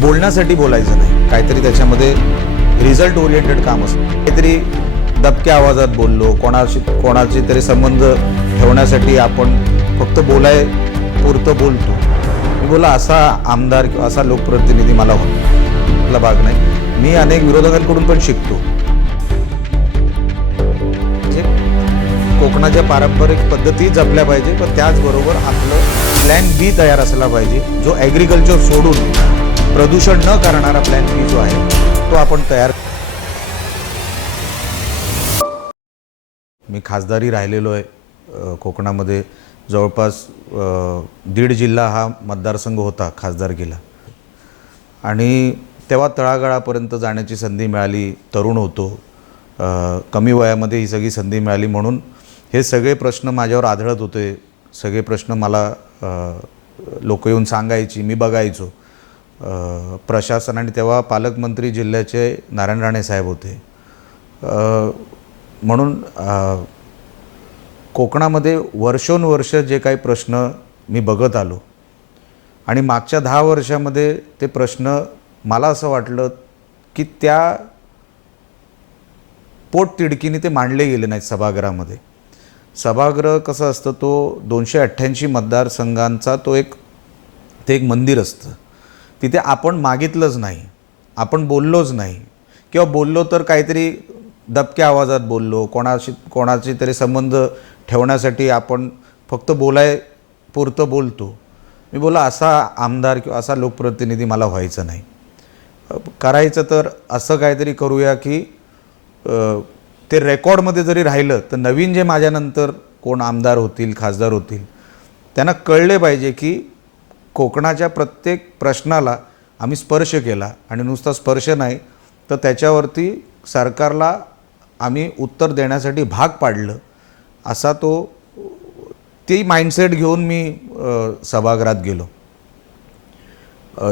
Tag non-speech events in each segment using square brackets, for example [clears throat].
बोलण्यासाठी बोलायचं नाही. काहीतरी त्याच्यामध्ये रिझल्ट ओरिएंटेड काम असतं. काहीतरी दबक्या आवाजात बोललो कोणाशी कोणाशी तरी संबंध ठेवण्यासाठी आपण फक्त बोलाय पुरतं बोलतो. मी बोला असा आमदार किंवा असा लोकप्रतिनिधी मला होतो मला भाग नाही. मी अनेक विरोधकांकडून पण शिकतो. म्हणजे कोकणाच्या पारंपरिक पद्धती जपल्या पाहिजे पण त्याचबरोबर आपलं प्लॅन बी तयार असला पाहिजे जो ॲग्रिकल्चर सोडून प्रदूषण न करणारा प्लॅन बी जो आहे तो आपण तयार मी खासदारी राहिलेलो आहे कोकणामध्ये. जवळपास दीड जिल्हा हा मतदारसंघ होता खासदारकीला. आणि तेव्हा तळागाळापर्यंत जाण्याची संधी मिळाली तरुण होतो. कमी वयामध्ये ही सगळी संधी मिळाली म्हणून. हे सगळे प्रश्न माझ्यावर आढळत होते. सगळे प्रश्न मला लोक येऊन सांगायची मी बघायचो. प्रशासन आणि तेव्हा पालकमंत्री जिल्ह्याचे नारायण राणे साहेब होते. म्हणून कोकणामध्ये वर्षोनुवर्ष जे काही प्रश्न मी बघत आलो आणि मागच्या दहा वर्षामध्ये ते प्रश्न मला असं वाटलं की त्या पोटतिडकीने ते मांडले गेले नाहीत सभागृहामध्ये. सभागृह कसं असतं तो दोनशे अठ्ठ्याऐंशी मतदारसंघांचा तो एक ते एक मंदिर असतं. तिथे आपण मागितलंच नाही. आपण बोललोच नाही. किंवा बोललो तर काहीतरी दबक्या आवाजात बोललो कोणाशी कोणाशी तरी संबंध ठेवण्यासाठी आपण फक्त बोलाय पुरतं बोलतो. मी बोला असा आमदार किंवा असा लोकप्रतिनिधी मला व्हायचं नाही. करायचं तर असं काहीतरी करूया की ते रेकॉर्डमध्ये जरी राहिलं तर नवीन जे माझ्यानंतर कोण आमदार होतील खासदार होतील त्यांना कळले पाहिजे की कोकणाच्या प्रत्येक प्रश्नाला आम्ही स्पर्श केला आणि नुसता स्पर्श नाही तर त्याच्यावरती सरकारला आम्ही उत्तर देण्यासाठी भाग पाडलं असा तो ती माइंडसेट घेऊन मी सभागृहात गेलो.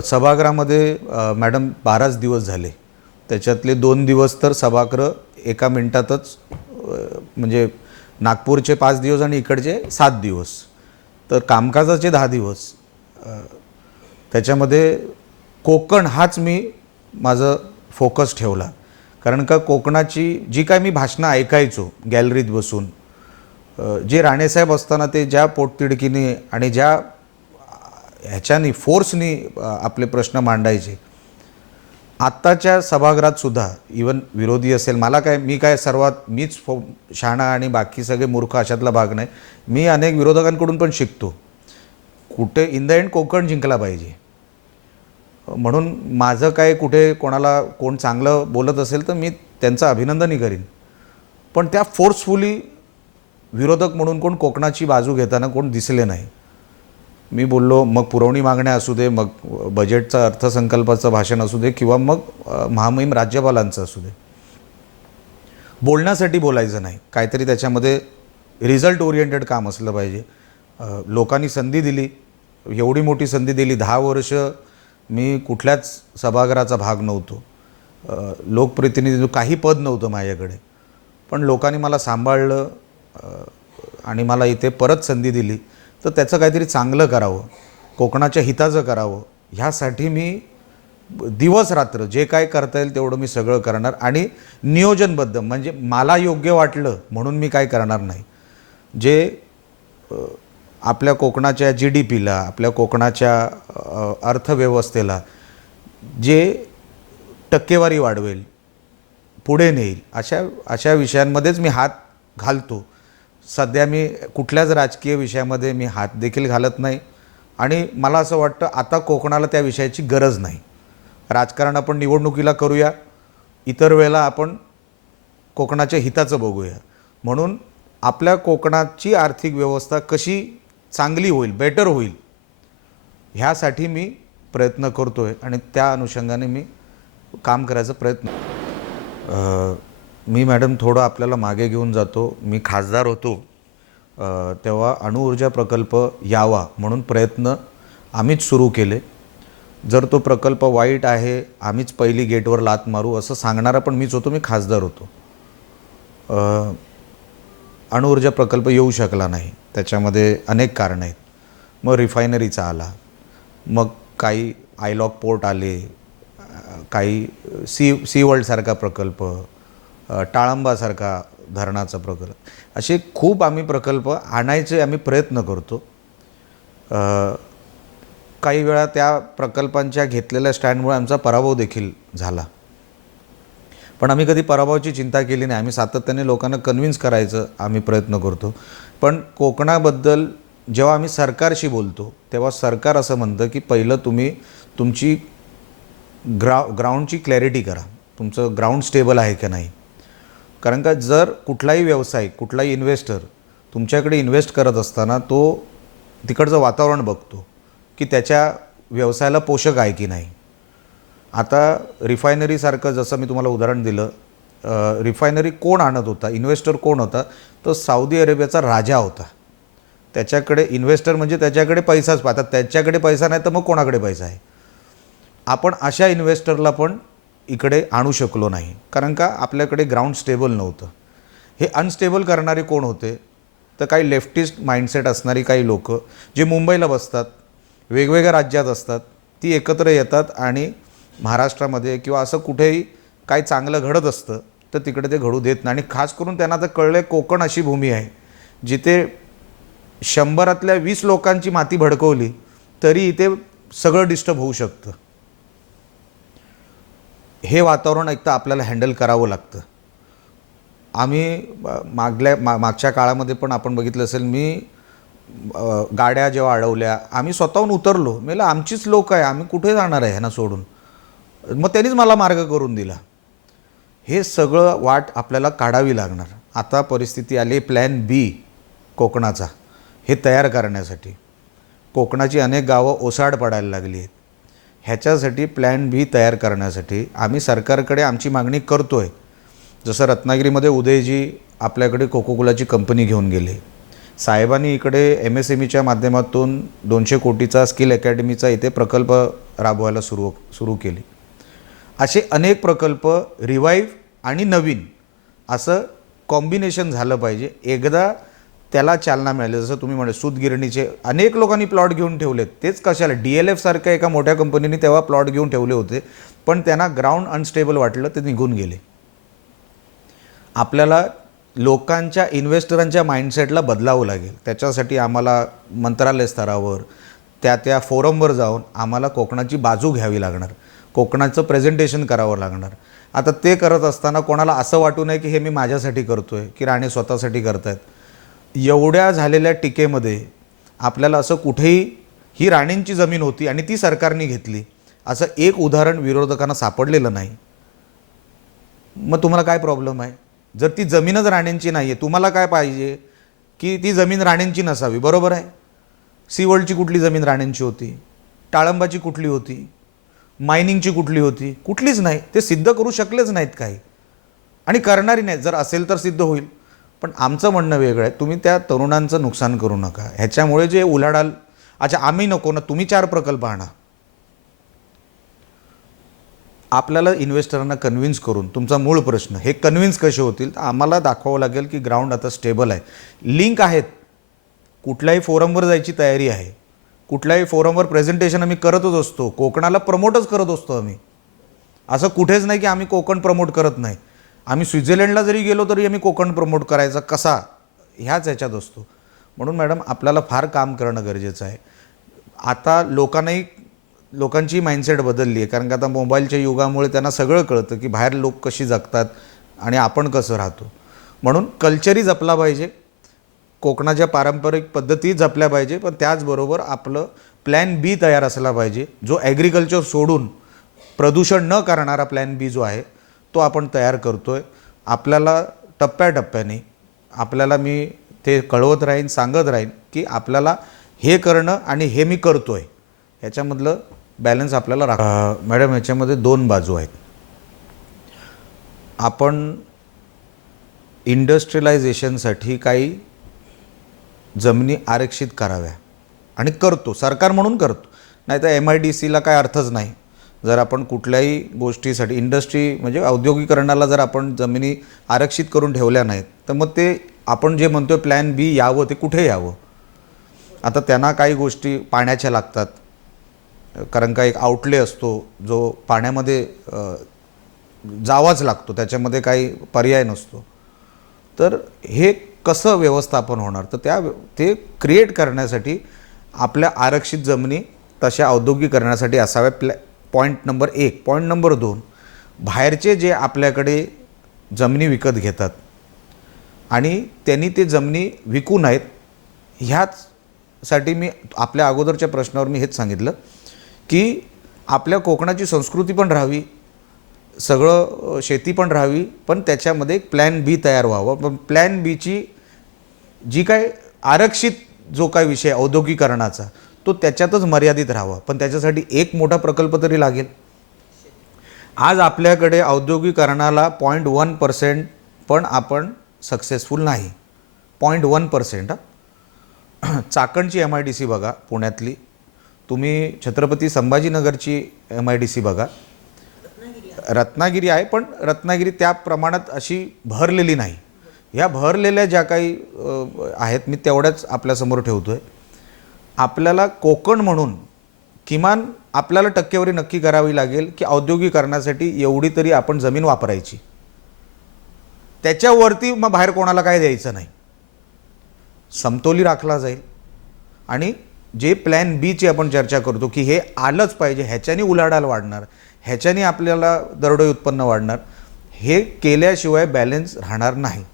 सभागृहामध्ये मॅडम बाराच दिवस झाले. त्याच्यातले दोन दिवस तर सभागृह एका मिनटातच म्हणजे नागपूरचे पाच दिवस आणि इकडचे सात दिवस. तर कामकाजाचे दहा दिवस. त्याच्यामध्ये कोकण हाच मी माझं फोकस ठेवला. कारण का कोकणाची जी काय मी भाषणं ऐकायचो गॅलरीत बसून जे राणेसाहेब असताना ते ज्या पोटतिडकीने आणि ज्या ह्याच्यानी फोर्सनी आपले प्रश्न मांडायचे. आत्ताच्या सभागृहातसुद्धा इवन विरोधी असेल मला काय मी काय सर्वात मीच फो शहाणा आणि बाकी सगळे मूर्ख अशातला भाग नाही. मी अनेक विरोधकांकडून पण शिकतो. कुठे इन द एंड कोकण जिंकला पाहिजे. म्हणून माझं काय कुठे कोणाला कोण चांगलं बोलत असेल तर मी त्यांचं अभिनंदनही करीन. पण त्या फोर्सफुली विरोधक म्हणून कोण कोकणाची बाजू घेताना कोण दिसले नाही. मी बोललो मग पुरवणी मागण्या असू दे मग बजेटचं अर्थसंकल्पाचं भाषण असू दे किंवा मग महामहिम राज्यपालांचं असू दे. बोलण्यासाठी बोलायचं नाही. काहीतरी त्याच्यामध्ये रिझल्ट ओरिएंटेड काम असलं पाहिजे. लोकांनी संधी दिली. एवढी मोठी संधी दिली. दहा वर्ष मी कुठल्याच सभागृहाचा भाग नव्हतो. लोकप्रतिनिधी काही पद नव्हतं माझ्याकडे. पण लोकांनी मला सांभाळलं आणि मला इथे परत संधी दिली. तर त्याचं काहीतरी चांगलं करावं कोकणाच्या हिताचं करावं ह्यासाठी मी दिवस रात्र जे काय करता येईल तेवढं मी सगळं करणार. आणि नियोजनबद्ध म्हणजे मला योग्य वाटलं म्हणून मी काय करणार नाही. जे आपल्या कोकणाच्या जी डी पीला आपल्या कोकणाच्या अर्थव्यवस्थेला जे टक्केवारी वाढवेल पुढे नेईल अशा अशा विषयांमध्येच मी हात घालतो. सध्या मी कुठल्याच राजकीय विषयामध्ये मी हात देखील घालत नाही. आणि मला असं वाटतं आता कोकणाला त्या विषयाची गरज नाही. राजकारण आपण निवडणुकीला करूया. इतर वेळेला आपण कोकणाच्या हिताचं बघूया. म्हणून आपल्या कोकणाची आर्थिक व्यवस्था कशी चांगली होईल बेटर होईल ह्यासाठी मी प्रयत्न करतो आहे आणि त्या अनुषंगाने मी काम करायचा प्रयत्न मी मॅडम थोडं आपल्याला मागे घेऊन जातो. मी खासदार होतो. तेव्हा अणुऊर्जा प्रकल्प यावा म्हणून प्रयत्न आम्हीच सुरू केले. जर तो प्रकल्प वाईट आहे आम्हीच पहिली गेटवर लात मारू असं सांगणारा पण मीच होतो. मी खासदार होतो. अणुऊर्जा प्रकल्प येऊ शकला नाही. त्याच्यामध्ये अनेक कारणं आहेत. मग रिफायनरीचा आला. मग काही आयलॉक पोर्ट आले. काही सी सी वर्ल्डसारखा प्रकल्प टाळंबासारखा धरणाचा प्रकल्प. असे खूप आम्ही प्रकल्प आणायचे आम्ही प्रयत्न करतो. काही वेळा त्या प्रकल्पांच्या घेतलेल्या स्टँडमुळे आमचा पराभव देखील झाला. पण आम्ही कधी पराभवाची चिंता केली नाही. आम्ही सातत्याने लोकांना कन्व्हिन्स करायचं आम्ही प्रयत्न करतो. पण कोकणाबद्दल जेव्हा आम्ही सरकारशी बोलतो तेव्हा सरकार असं म्हणतं की पहिलं तुम्ही तुमची ग्रा ग्राउंडची क्लॅरिटी करा. तुमचं ग्राउंड स्टेबल आहे का नाही? कारण का जर कुठलाही व्यवसाय कुठलाही इन्व्हेस्टर तुमच्याकडे इन्व्हेस्ट करत असताना तो तिकडचं वातावरण बघतो की त्याच्या व्यवसायाला पोषक आहे की नाही. आता रिफायनरीसारखं जसं मी तुम्हाला उदाहरण दिलं रिफायनरी कोण आणत होता? इन्व्हेस्टर कोण होता? तो साऊदी अरेबियाचा राजा होता. त्याच्याकडे इन्व्हेस्टर म्हणजे त्याच्याकडे पैसाच पाहतात. त्याच्याकडे पैसा नाही तर मग कोणाकडे पैसा आहे? आपण अशा इन्व्हेस्टरला पण इकडे आणू शकलो नाही. कारण का? आपल्याकडे ग्राउंड स्टेबल नव्हतं. हे अनस्टेबल करणारे कोण होते? तर काही लेफ्टिस्ट माइंडसेट असणारी काही लोक जे मुंबईला बसतात वेगवेगळ्या राज्यात असतात ती एकत्र येतात आणि महाराष्ट्रामध्ये किंवा असं कुठेही काही चांगलं घडत असतं तर तिकडे ते घडू देत नाही. आणि खास करून त्यांना तर कळलं कोकण अशी भूमी आहे जिथे शंभरातल्या वीस लोकांची माती भडकवली तरी इथे सगळं डिस्टर्ब होऊ शकतं. हे वातावरण एक तर आपल्याला हँडल करावं लागतं. आम्ही मागल्या मा मागच्या काळामध्ये पण आपण बघितलं असेल मी गाड्या जेव्हा अडवल्या आम्ही स्वतःहून उतरलो मेला आमचीच लोक आहे आम्ही कुठे जाणार आहे ह्यांना सोडून? मग त्यांनीच मला मार्ग करून दिला. हे सगळं वाट आपल्याला काढावी लागणार. आता परिस्थिती आली प्लॅन बी कोकणाचा. हे तयार करण्यासाठी. कोकणाची अनेक गावं ओसाड पडायला लागली आहेत. ह्याच्यासाठी प्लॅन बी तयार करण्यासाठी आम्ही सरकारकडे आमची मागणी करतो आहे जसं रत्नागिरीमध्ये उदयजी आपल्याकडे कोकोकोलाची कंपनी घेऊन गेले. साहेबांनी इकडे एम एस एम ईच्या माध्यमातून दोनशे कोटीचा स्किल अकॅडमीचा इथे प्रकल्प राबवायला सुरू सुरू केली. असे अनेक प्रकल्प रिवाईव्ह आणि नवीन असं कॉम्बिनेशन झालं पाहिजे. एकदा त्याला चालना मिळाली. जसं तुम्ही म्हणे सूतगिरणीचे अनेक लोकांनी प्लॉट घेऊन ठेवलेत. तेच कशाला? डी एल एफसारख्या एका मोठ्या कंपनीने तेव्हा प्लॉट घेऊन ठेवले होते. पण त्यांना ग्राउंड अनस्टेबल वाटलं ते निघून गेले. आपल्याला लोकांच्या इन्व्हेस्टरांच्या माइंडसेटला बदलावं लागेल. त्याच्यासाठी आम्हाला मंत्रालय स्तरावर त्या त्या फोरमवर जाऊन आम्हाला कोकणाची बाजू घ्यावी लागणार. कोकणाचं प्रेझेंटेशन करावं लागणार. आता ते करत असताना कोणाला असं वाटू नये की हे मी माझ्यासाठी करतो आहे की राणे स्वतःसाठी करतायत. एवढ्या झालेल्या टीकेमध्ये आपल्याला असं कुठेही ही राणेंची जमीन होती आणि ती सरकारने घेतली असं एक उदाहरण विरोधकांना सापडलेलं नाही. मग तुम्हाला काय प्रॉब्लेम आहे? जर ती जमीनच राणेंची नाही आहे तुम्हाला काय पाहिजे की ती जमीन राणेंची नसावी? बरोबर आहे. सीवर्ल्डची कुठली जमीन राणेंची होती? टाळंबाची कुठली होती? मायनिंगची कुठली होती? कुठलीच नाही. ते सिद्ध करू शकलेच नाहीत काही. आणि करणारी नाहीत जर असेल तर सिद्ध होईल. पण आमचं म्हणणं वेगळं आहे. तुम्ही त्या तरुणांचं नुकसान करू नका. ह्याच्यामुळे जे उलाढाल अच्छा आम्ही नको ना. तुम्ही चार प्रकल्प आणा. आपल्याला इन्व्हेस्टरांना कन्व्हिन्स करून तुमचा मूळ प्रश्न हे कन्व्हिन्स कसे होतील? तर आम्हाला दाखवावं लागेल की ग्राउंड आता स्टेबल आहे. लिंक आहेत. कुठल्याही फोरमवर जायची तयारी आहे. कुठल्याही फोरमवर प्रेझेंटेशन आम्ही करतच असतो. कोकणाला प्रमोटच करत असतो आम्ही. असं कुठेच नाही की आम्ही कोकण प्रमोट करत नाही. आम्ही स्वित्झर्लंडला जरी गेलो तरी आम्ही कोकण प्रमोट करायचा कसा? ह्याच ह्याच्यात असतो. म्हणून मॅडम आपल्याला फार काम करणं गरजेचं आहे. आता लोकांनाही लोकांची माइंडसेट बदलली आहे. कारण का आता मोबाईलच्या युगामुळे त्यांना सगळं कळतं की बाहेर लोक कशी जगतात आणि आपण कसं राहतो. म्हणून कल्चरही जपला पाहिजे. कोकणाच्या पारंपरिक पद्धती जपल्या पाहिजे पण त्याचबरोबर आपलं प्लॅन बी तयार असला पाहिजे जो ॲग्रिकल्चर सोडून प्रदूषण न करणारा प्लॅन बी जो आहे तो आपण तयार करतो आहे आपल्याला टप्प्याटप्प्याने आपल्याला मी ते कळवत राहीन सांगत राहीन की आपल्याला हे करणं आणि हे मी करतो आहे ह्याच्यामधलं बॅलन्स आपल्याला राख मॅडम ह्याच्यामध्ये दोन बाजू आहेत. आपण इंडस्ट्रियलायझेशनसाठी काही जमिनी आरक्षित कराव्या. आणि करतो. सरकार म्हणून करतो. नाही तर एम आय डी सीला काय अर्थच नाही. जर आपण कुठल्याही गोष्टीसाठी इंडस्ट्री म्हणजे औद्योगिकरणाला जर आपण जमिनी आरक्षित करून ठेवल्या नाहीत तर मग ते आपण जे म्हणतो प्लॅन बी यावं ते कुठे यावं? आता त्यांना काही गोष्टी पाण्याच्या लागतात. कारण का एक आउटले असतो जो पाण्यामध्ये जावाच लागतो. त्याच्यामध्ये काही पर्याय नसतो. तर हे कसं व्यवस्थापन होणार? तर त्या ते क्रिएट करण्यासाठी आपल्या आरक्षित जमिनी तशा औद्योगिकरणासाठी असाव्या प्लॅ पॉईंट नंबर एक. पॉईंट नंबर दोन बाहेरचे जे आपल्याकडे जमिनी विकत घेतात आणि त्यांनी ते जमिनी विकू नयेत ह्याचसाठी मी आपल्या अगोदरच्या प्रश्नावर मी हेच सांगितलं की आपल्या कोकणाची संस्कृती पण राहावी सगळं शेती पण राहावी पण त्याच्यामध्ये एक प्लॅन बी तयार व्हावं. पण प्लॅन बीची जी काय आरक्षित जो काय विषय औद्योगिकरणाचा तो त्याच्यातच मर्यादित राहावा. पण त्याच्यासाठी एक मोठा प्रकल्प तरी लागेल. आज आपल्याकडे औद्योगिकरणाला पॉईंट वन पर्सेंट पण आपण सक्सेसफुल नाही. पॉईंट वन पर्सेंट चाकणची एम आय डी सी बघा पुण्यातली. तुम्ही छत्रपती संभाजीनगरची एम आय डी सी बघा. रत्नागिरी आहे पण रत्नागिरी त्या प्रमाणात अशी भरलेली नाही. ह्या भरलेल्या ज्या काही आहेत मी तेवढ्याच आपल्यासमोर ठेवतो आहे आपल्याला कोकण म्हणून किमान आपल्याला टक्केवारी नक्की करावी लागेल की औद्योगिकरणासाठी एवढी तरी आपण जमीन वापरायची. त्याच्यावरती मग बाहेर कोणाला काय द्यायचं नाही. समतोली राखला जाईल. आणि जे प्लॅन बीची आपण चर्चा करतो की हे आलंच पाहिजे ह्याच्याने उलाढाल वाढणार ह्याच्याने आपल्याला दरडोई उत्पन्न वाढणार हे केल्याशिवाय बॅलन्स राहणार नाही.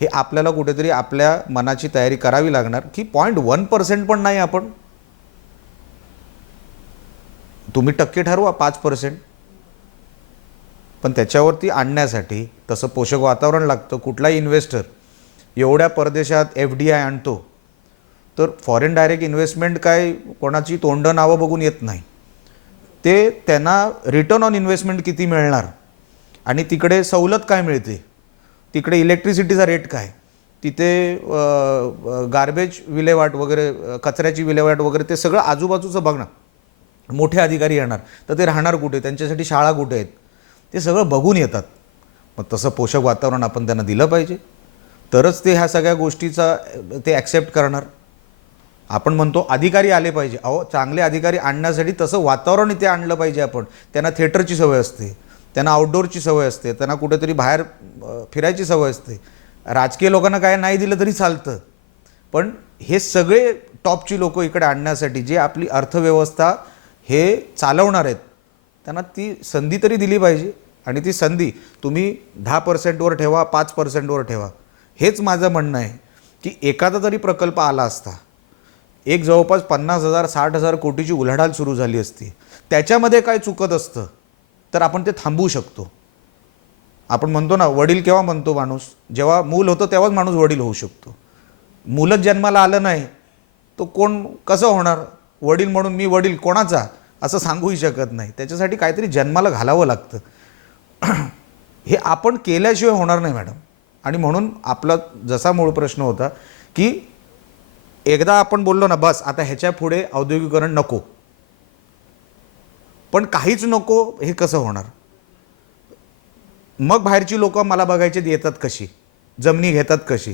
हे आपल्याला कुठेतरी आपल्या मनाची तयारी करावी लागणार की पॉईंट वन पर्सेंट पण नाही आपण. तुम्ही टक्के ठरवा पाच पर्सेंट पण त्याच्यावरती आणण्यासाठी तसं पोषक वातावरण लागतं कुठलाही इन्व्हेस्टर एवढ्या परदेशात एफ डी आय आणतो तर फॉरेन डायरेक्ट इन्व्हेस्टमेंट काय कोणाची तोंड नावं बघून येत नाही. ते त्यांना रिटर्न ऑन इन्व्हेस्टमेंट किती मिळणार? आणि तिकडे सवलत काय मिळते? तिकडे इलेक्ट्रिसिटीचा रेट काय? तिथे गार्बेज विल्हेवाट वगैरे कचऱ्याची विल्हेवाट वगैरे ते सगळं आजूबाजूचं बघणार मोठे अधिकारी येणार. तर ते राहणार कुठे? त्यांच्यासाठी शाळा कुठे आहेत? ते सगळं बघून येतात. मग तसं पोषक वातावरण आपण त्यांना दिलं पाहिजे. तरच ते ह्या सगळ्या गोष्टीचा ते ॲक्सेप्ट करणार. आपण म्हणतो अधिकारी आले पाहिजे. अहो चांगले अधिकारी आणण्यासाठी तसं वातावरण इथे आणलं पाहिजे आपण. त्यांना थिएटरची सवय असते. त्यांना आउटडोअरची सवय असते त्यांना कुठेतरी बाहेर फिरायची सवय असते. राजकीय लोकांना काय नाही दिलं तरी चालतं. पण हे सगळे टॉपची लोक इकडे आणण्यासाठी जे आपली अर्थव्यवस्था हे चालवणार आहेत त्यांना ती संधी तरी दिली पाहिजे. आणि ती संधी तुम्ही दहा पर्सेंटवर ठेवा पाच पर्सेंटवर ठेवा. हेच माझं म्हणणं आहे की एखादा तरी प्रकल्प आला असता एक जवळपास पन्नास हजार साठ हजार कोटीची उलाढाल सुरू झाली असती त्याच्यामध्ये काय चुकत असतं? तर आपण ते थांबवू शकतो. आपण म्हणतो ना वडील केव्हा म्हणतो माणूस? जेव्हा मूल होतं तेव्हाच माणूस वडील होऊ शकतो. मुलंच जन्माला आलं नाही तो कोण कसं होणार? वडील म्हणून मी वडील कोणाचा? असं सांगूही शकत नाही. त्याच्यासाठी काहीतरी जन्माला घालावं लागतं. [clears throat] हे आपण केल्याशिवाय होणार नाही मॅडम. आणि म्हणून आपला जसा मूळ प्रश्न होता की एकदा आपण बोललो ना बस आता ह्याच्या पुढे औद्योगिकरण नको. पण काहीच नको हे कसं होणार? मग बाहेरची लोकं मला बघायचे येतात कशी? जमिनी घेतात कशी?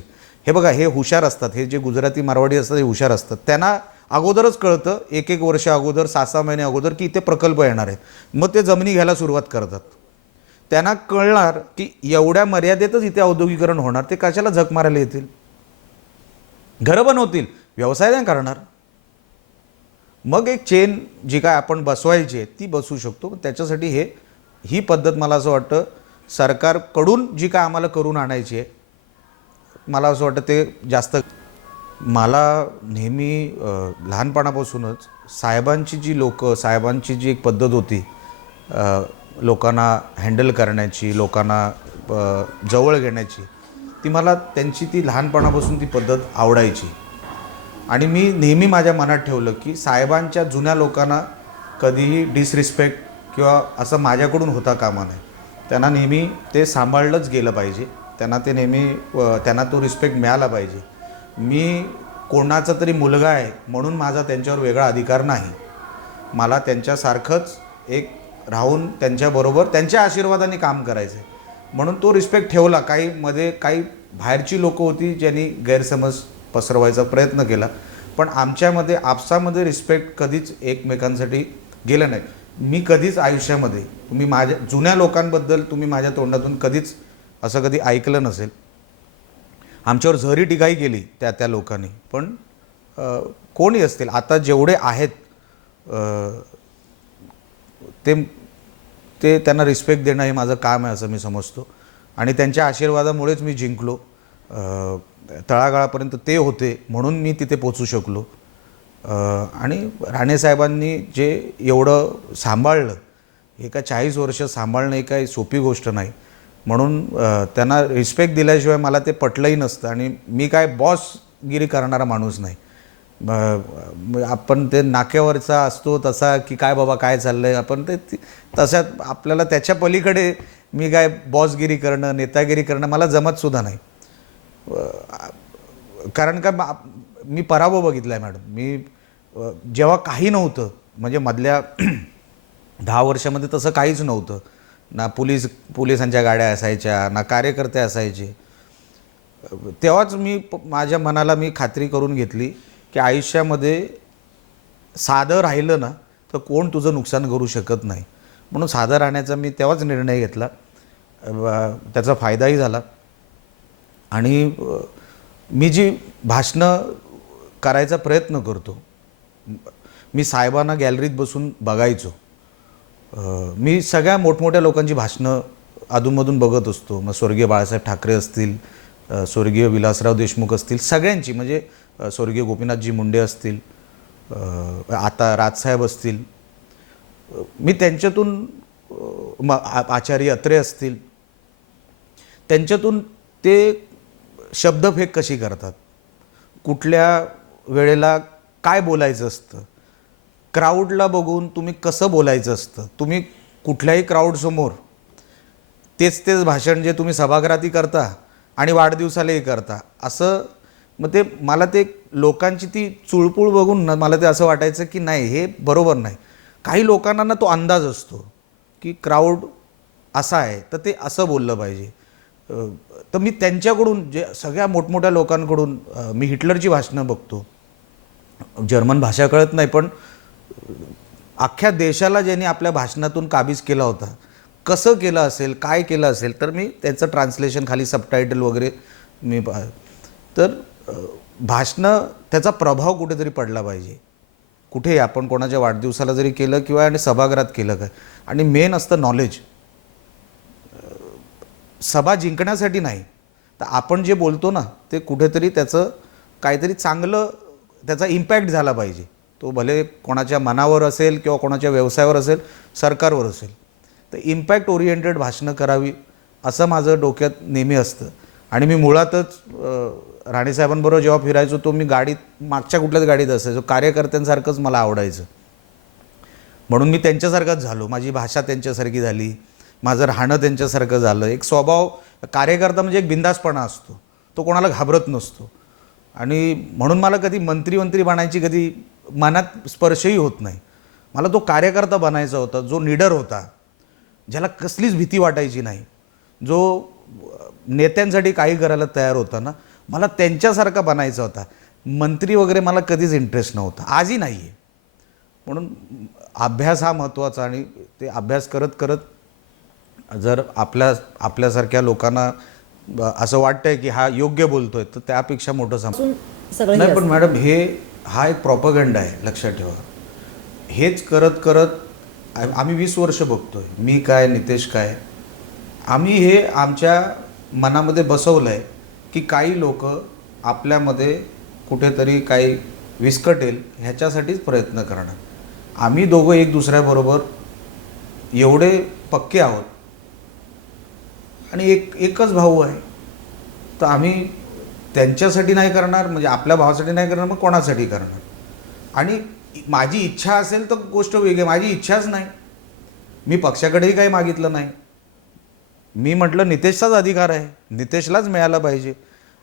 हे बघा हे हुशार असतात. हे जे गुजराती मारवाडी असतात हे हुशार असतात. त्यांना अगोदरच कळतं एक एक वर्ष अगोदर सहा सहा महिने अगोदर की इथे प्रकल्प येणार आहेत. मग ते जमिनी घ्यायला सुरुवात करतात. त्यांना कळणार की एवढ्या मर्यादेतच इथे औद्योगिकरण होणार. ते कशाला झक मारायला येतील? घरं बनवतील. व्यवसाय नाही करणार. मग एक चेन जी काय आपण बसवायची आहे ती बसवू शकतो. त्याच्यासाठी हे ही पद्धत मला असं वाटतं सरकारकडून जी काय आम्हाला करून आणायची आहे मला असं वाटतं ते जास्त मला नेहमी लहानपणापासूनच साहेबांची जी लोकं साहेबांची जी एक पद्धत होती लोकांना हँडल करण्याची लोकांना जवळ घेण्याची ती मला त्यांची ती लहानपणापासून ती पद्धत आवडायची. आणि मी नेहमी माझ्या मनात ठेवलं की साहेबांच्या जुन्या लोकांना कधीही डिसरिस्पेक्ट किंवा असं माझ्याकडून होता कामा नये. त्यांना नेहमी ते सांभाळलंच गेलं पाहिजे. त्यांना ते नेहमी त्यांना तो रिस्पेक्ट मिळाला पाहिजे. मी कोणाचा तरी मुलगा आहे म्हणून माझा त्यांच्यावर वेगळा अधिकार नाही. मला त्यांच्यासारखंच एक राहून त्यांच्याबरोबर त्यांच्या आशीर्वादाने काम करायचं आहे म्हणून तो रिस्पेक्ट ठेवला. काही मध्ये काही बाहेरची लोकं होती ज्यांनी गैरसमज पसरवायचा प्रयत्न केला. पण आमच्यामध्ये आपसामध्ये रिस्पेक्ट कधीच एकमेकांसाठी गेलं नाही. मी कधीच आयुष्यामध्ये तुम्ही माझ्या जुन्या लोकांबद्दल तुम्ही माझ्या तोंडातून कधीच असं कधी ऐकलं नसेल. आमच्यावर झरी टिकाई केली त्या त्या लोकांनी पण कोणी असतील आता जेवढे आहेत ते ते त्यांना रिस्पेक्ट देणं हे माझं काम आहे असं मी समजतो. आणि त्यांच्या आशीर्वादामुळेच मी जिंकलो. तळागाळापर्यंत ते होते म्हणून मी तिथे पोचू शकलो. आणि राणेसाहेबांनी जे एवढं सांभाळलं हे काय चाळीस वर्ष सांभाळणं ही काही सोपी गोष्ट नाही. म्हणून त्यांना रिस्पेक्ट दिल्याशिवाय मला ते पटलंही नसतं आणि मी काय बॉसगिरी करणारा माणूस नाही. आपण ते नाक्यावरचा असतो तसा की काय बाबा काय चाललं आहे आपण ते तशात आपल्याला त्याच्या पलीकडे मी काय बॉसगिरी करणं नेतागिरी करणं मला जमतसुद्धा नाही. कारण का मी पराभव बघितला आहे मॅडम. मी जेव्हा काही नव्हतं म्हणजे मधल्या [clears throat] दहा वर्षामध्ये तसं काहीच नव्हतं. ना पोलीस पोलिसांच्या गाड्या असायच्या ना कार्यकर्ते असायचे. तेव्हाच मी प- माझ्या मनाला मी खात्री करून घेतली की आयुष्यामध्ये साधं राहिलं ना तर कोण तुझं नुकसान करू शकत नाही. म्हणून साधं राहण्याचा मी तेव्हाच निर्णय घेतला. त्याचा फायदाही झाला. आणि मी जी भाषणं करायचा प्रयत्न करतो मी साहेबांना गॅलरीत बसून बघायचो. मी सगळ्या मोठमोठ्या लोकांची भाषणं अधूनमधून बघत असतो. मग स्वर्गीय बाळासाहेब ठाकरे असतील स्वर्गीय विलासराव देशमुख असतील सगळ्यांची. म्हणजे स्वर्गीय गोपीनाथजी मुंडे असतील आता राजसाहेब असतील. मी त्यांच्यातून म आचार्य अत्रे असतील. त्यांच्यातून ते शब्दफेक कशी करतात? कुठल्या वेळेला काय बोलायचं असतं? क्राऊडला बघून तुम्ही कसं बोलायचं असतं? तुम्ही कुठल्याही क्राऊडसमोर तेच तेच भाषण जे तुम्ही सभागृहातही करता आणि वाढदिवसालाही करता असं मग ते मला ते लोकांची ती चुळपूळ बघून ना मला ते असं वाटायचं की नाही हे बरोबर नाही. काही लोकांना ना तो अंदाज असतो की क्राऊड असा आहे तर ते असं बोललं पाहिजे. तर मी त्यांच्याकडून जे सगळ्या मोठमोठ्या लोकांकडून मी हिटलरची भाषणं बघतो. जर्मन भाषा कळत नाही पण अख्ख्या देशाला ज्यांनी आपल्या भाषणातून काबीज केला होता कसं केलं असेल काय केलं असेल तर मी त्याचं ट्रान्सलेशन खाली सबटायटल वगैरे मी तर भाषणं त्याचा प्रभाव कुठेतरी पडला पाहिजे. कुठे आपण कोणाच्या वाढदिवसाला जरी केलं किंवा आणि सभागृहात केलं काय आणि मेन असतं नॉलेज सभा जिंकण्यासाठी नाही. तर आपण जे बोलतो ना ते कुठेतरी त्याचं काहीतरी चांगलं त्याचा इम्पॅक्ट झाला पाहिजे. तो भले कोणाच्या मनावर असेल किंवा कोणाच्या व्यवसायावर असेल सरकारवर असेल. तर इम्पॅक्ट ओरिएंटेड भाषणं करावी असं माझं डोक्यात नेहमी असतं. आणि मी मुळातच राणेसाहेबांबरोबर जेव्हा फिरायचो तो मी गाडीत मागच्या कुठल्याच गाडीत असायचो. कार्यकर्त्यांसारखंच मला आवडायचं. म्हणून मी त्यांच्यासारखाच झालो. माझी भाषा त्यांच्यासारखी झाली. माझं राहणं त्यांच्यासारखं झालं. एक स्वभाव कार्यकर्ता म्हणजे एक बिंदासपणा असतो. तो कोणाला घाबरत नसतो. आणि म्हणून मला कधी मंत्री मंत्री बनायची कधी मनात स्पर्शही होत नाही. मला तो कार्यकर्ता बनायचा होता जो निडर होता ज्याला कसलीच भीती वाटायची नाही. जो नेत्यांसाठी काही करायला तयार होता ना मला त्यांच्यासारखा बनायचा होता. मंत्री वगैरे मला कधीच इंटरेस्ट नव्हता. आजही नाही आहे म्हणून अभ्यास हा महत्त्वाचा आणि ते अभ्यास करत करत जर आपल्या आपल्यासारख्या लोकांना असं वाटतंय की हा योग्य बोलतोय तर त्यापेक्षा मोठं समपासून सगळं हे नाही पण. मॅडम हे हा एक प्रॉपगंड आहे लक्षात ठेवा. हेच करत करत आम्ही वीस वर्ष बघतोय. मी काय नितेश काय? आम्ही हे आमच्या मनामध्ये बसवलं आहे की काही लोक आपल्यामध्ये कुठेतरी काही विस्कटेल ह्याच्यासाठीच प्रयत्न करणार. आम्ही दोघं एक दुसऱ्याबरोबर एवढे पक्के आहोत आणि एक एकच भाऊ आहे. तर आम्ही त्यांच्यासाठी नाही करणार म्हणजे आपल्या भावासाठी नाही करणार मग कोणासाठी करणार? आणि माझी इच्छा असेल तर गोष्ट वेगळी आहे. माझी इच्छाच नाही. मी पक्षाकडेही काही मागितलं नाही. मी म्हटलं नितेशचाच अधिकार आहे. नितेशलाच मिळाला पाहिजे.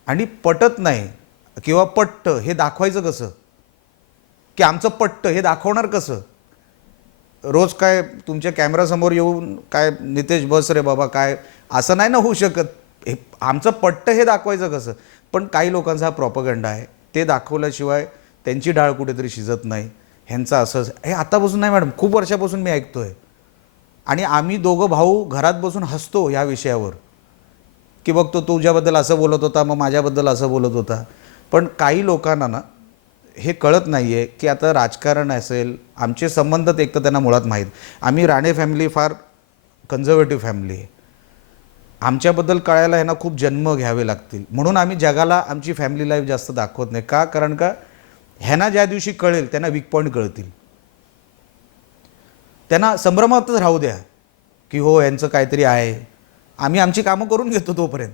आणि पटत नाही किंवा पट्ट हे दाखवायचं कसं? की आमचं पट्ट हे दाखवणार कसं? रोज काय तुमच्या कॅमेरासमोर येऊन काय नितेश बस रे बाबा काय? असं नाही ना होऊ शकत. हे आमचं पट्ट हे दाखवायचं कसं? पण काही लोकांचा हा प्रॉपगंडा आहे. ते दाखवल्याशिवाय त्यांची डाळ कुठेतरी शिजत नाही. ह्यांचं असंच हे आतापासून नाही मॅडम खूप वर्षापासून मी ऐकतोय. आणि आम्ही दोघं भाऊ घरात बसून हसतो या विषयावर. की बघ तो तुझ्याबद्दल असं बोलत होता मग माझ्याबद्दल असं बोलत होता. पण काही लोकांना ना हे कळत नाही आहे की आता राजकारण असेल आमचे संबंध तर एक तर त्यांना मुळात माहीत. आम्ही राणे फॅमिली फार कन्झर्वेटिव्ह फॅमिली आहे. आमच्याबद्दल कळायला ह्यांना खूप जन्म घ्यावे लागतील. म्हणून आम्ही जगाला आमची फॅमिली लाईफ जास्त दाखवत नाही. का? कारण का? ह्यांना ज्या दिवशी कळेल त्यांना वीक पॉईंट कळतील. त्यांना संभ्रमातच राहू द्या. की हो यांचं काहीतरी आहे. आम्ही आमची कामं करून घेतो तोपर्यंत.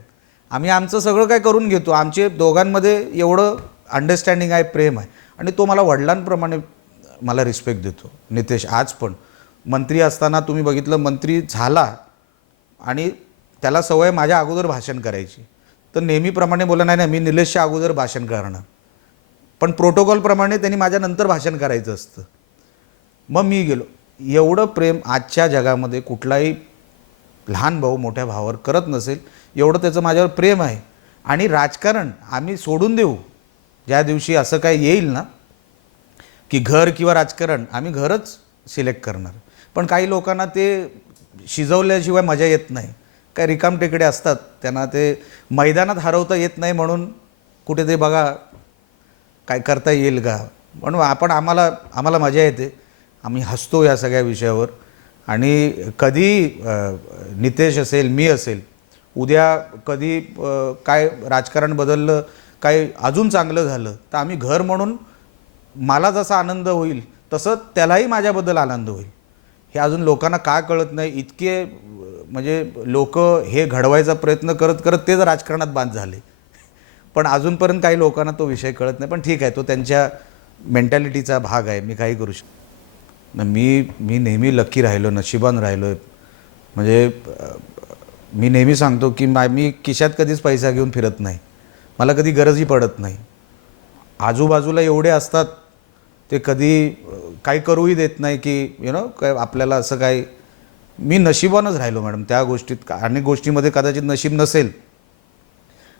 आम्ही आमचं सगळं काय करून घेतो? आमचे दोघांमध्ये एवढं अंडरस्टँडिंग आहे प्रेम आहे. आणि तो मला वडिलांप्रमाणे मला रिस्पेक्ट देतो. नितेश आज पण. मंत्री असताना तुम्ही बघितलं मंत्री झाला आणि त्याला सवय माझ्या अगोदर भाषण करायची. तर नेहमीप्रमाणे बोला नाही नाही मी निलेशच्या अगोदर भाषण करणार. पण प्रोटोकॉलप्रमाणे त्यांनी माझ्या नंतर भाषण करायचं असतं. मग मी गेलो. एवढं प्रेम आजच्या जगामध्ये कुठलाही लहान भाऊ मोठ्या भावावर करत नसेल एवढं त्याचं माझ्यावर प्रेम आहे. आणि राजकारण आम्ही सोडून देऊ. ज्या दिवशी असं काय येईल ना की घर किंवा राजकारण आम्ही घरच सिलेक्ट करणार. पण काही लोकांना ते शिजवल्याशिवाय मजा येत नाही. काय रिकाम टेकडे असतात त्यांना ते मैदानात हरवता येत नाही म्हणून कुठे ते बघा काय करता येईल का? म्हणून आपण आम्हाला आम्हाला मजा येते. आम्ही हसतो या सगळ्या विषयावर. आणि कधी नितेश असेल मी असेल उद्या कधी काय राजकारण बदललं काही अजून चांगलं झालं तर आम्ही घर म्हणून मला जसा आनंद होईल तसं त्यालाही माझ्याबद्दल आनंद होईल. हे अजून लोकांना का कळत नाही? इतके म्हणजे लोक हे घडवायचा प्रयत्न करत करत तेच राजकारणात बांध झाले. पण अजूनपर्यंत काही लोकांना तो विषय कळत नाही. पण ठीक आहे तो त्यांच्या मेंटॅलिटीचा भाग आहे. मी काही करू शकतो मी मी नेहमी लकी राहिलो नशिबान राहिलो. आहे म्हणजे मी नेहमी सांगतो की मा मी खिशात कधीच पैसा घेऊन फिरत नाही. मला कधी गरजही पडत नाही. आजूबाजूला एवढे असतात ते कधी काय काही करूही देत नाही की यु नो काय आपल्याला असं काय मी नशिबानच राहिलो मॅडम त्या गोष्टीत. का- अनेक गोष्टीमध्ये कदाचित नशीब नसेल.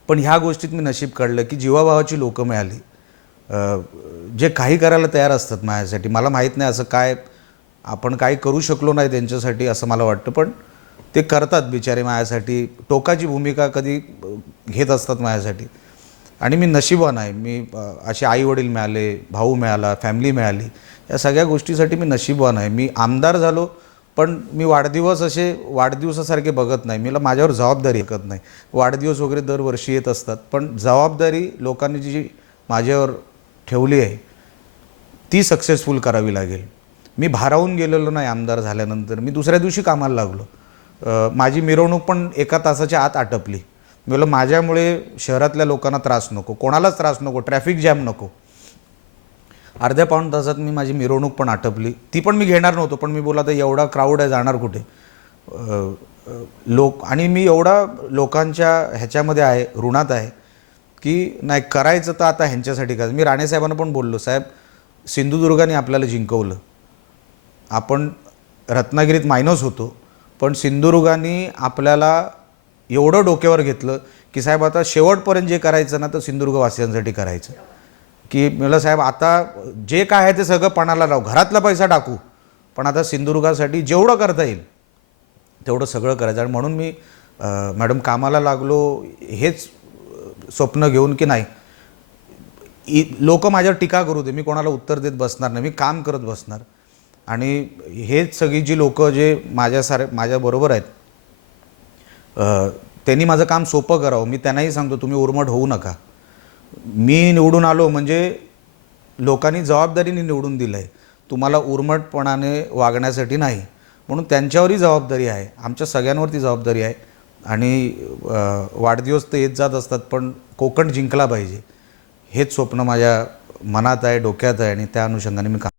पण ह्या गोष्टीत मी नशीब काढलं की जीवाभावाची लोकं मिळाली. जे काही करायला तयार असतात माझ्यासाठी. मला माहीत नाही असं काय आपण काही करू शकलो नाही त्यांच्यासाठी असं मला वाटतं. पण ते करतात बिचारे माझ्यासाठी. टोकाची भूमिका कधी घेत असतात माझ्यासाठी. आणि मी नशिबान आहे. मी असे आईवडील मिळाले भाऊ मिळाला फॅमिली मिळाली. या सगळ्या गोष्टीसाठी मी नशिबान आहे. मी आमदार झालो पण मी वाढदिवस असे वाढदिवसासारखे बघत नाही. मला माझ्यावर जबाबदारी ऐकत नाही. वाढदिवस वगैरे दरवर्षी येत असतात. पण जबाबदारी लोकांनी जी माझ्यावर ठेवली आहे ती सक्सेसफुल करावी लागेल. मी भारावून गेलेलो नाही आमदार झाल्यानंतर. मी दुसऱ्या दिवशी कामाला लागलो. माझी मिरवणूक पण एका तासाच्या आत आटपली. मी बोललो माझ्यामुळे शहरातल्या लोकांना त्रास नको कोणालाच त्रास नको ट्रॅफिक जॅम नको. अर्ध्या पाऊण तासात मी माझी मिरवणूक पण आटपली. ती पण मी घेणार नव्हतो पण मी बोला तर एवढा क्राऊड आहे जाणार कुठे? लोक आणि मी एवढा लोकांच्या ह्याच्यामध्ये आहे ऋणात आहे की नाही करायचं तर आता ह्यांच्यासाठी काय मी राणेसाहेबांना पण बोललो साहेब सिंधुदुर्गाने आपल्याला जिंकवलं. आपण रत्नागिरीत मायनस होतो पण सिंधुदुर्गाने आपल्याला एवढं डोक्यावर घेतलं की साहेब आता शेवटपर्यंत जे करायचं ना तर सिंधुदुर्गवासियांसाठी करायचं. की मला साहेब आता जे काय आहे ते सगळं पणाला लावू घरातला पैसा टाकू पण आता सिंधुदुर्गासाठी जेवढं करता येईल तेवढं सगळं करायचं. आणि म्हणून मी मॅडम कामाला लागलो हेच स्वप्न घेऊन की नाही लोक माझ्यावर टीका करू दे मी कोणाला उत्तर देत बसणार नाही मी काम करत बसणार. आणि हेच सगळी जी लोक जे माझ्यासारे माझ्याबरोबर आहेत त्यांनी माझं काम सोपं करावं. मी त्यांनाही सांगतो तुम्ही उर्मट होऊ नका. मी निवडून आलो म्हणजे लोकांनी जबाबदारीने निवडून दिलं आहे तुम्हाला उर्मटपणाने वागण्यासाठी नाही. म्हणून त्यांच्यावरही जबाबदारी आहे. आमच्या सगळ्यांवरती जबाबदारी आहे. आणि वाढदिवस तर येत जात असतात पण कोकण जिंकला पाहिजे. हेच स्वप्न माझ्या मनात आहे डोक्यात आहे आणि त्या अनुषंगाने मी काम